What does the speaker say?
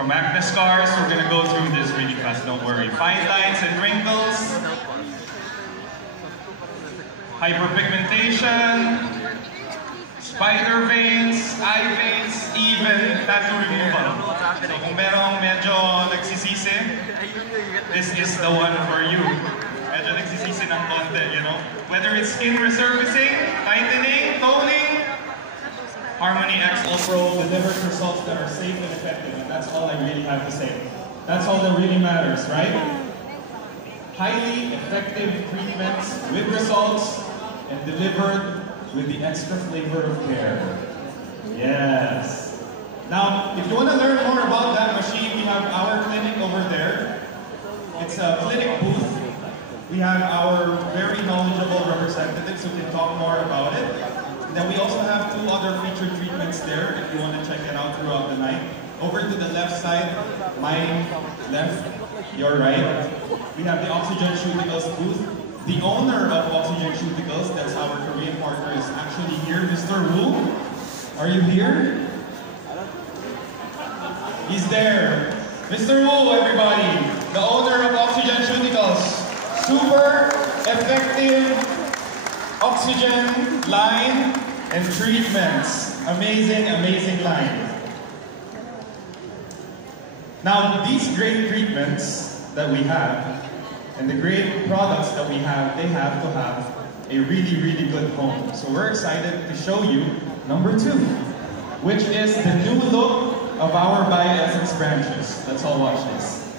From acne scars, we're gonna go through this really fast, don't worry. Fine lines and wrinkles, hyperpigmentation, spider veins, eye veins, even tattoo removal. So kung merong medyo nagsisisi, this is the one for you. Medyo nagsisisi ng konti, you know? Whether it's skin resurfacing, tightening, toning, Harmony X Pro delivers results that are safe and effective, and that's all I really have to say. That's all that really matters, right? Highly effective treatments with results and delivered with the extra flavor of care. Yes. Now, if you want to learn more about that machine, we have our clinic over there. It's a clinic booth. We have our very knowledgeable representatives who can talk more about it. Then we also have 2 other featured treatments there if you want to check it out throughout the night. Over to the left side, my left, your right, we have the Oxygen Cuticles booth. The owner of Oxygen Cuticles, that's our Korean partner, is actually here. Mr. Wu, are you here? He's there. Mr. Wu, everybody, the owner of Oxygen Cuticles. Super effective oxygen line and treatments. Amazing, amazing line. Now, these great treatments that we have and the great products that we have, they have to have a really, really good home. So we're excited to show you number 2, which is the new look of our Bioessence branches. Let's all watch this.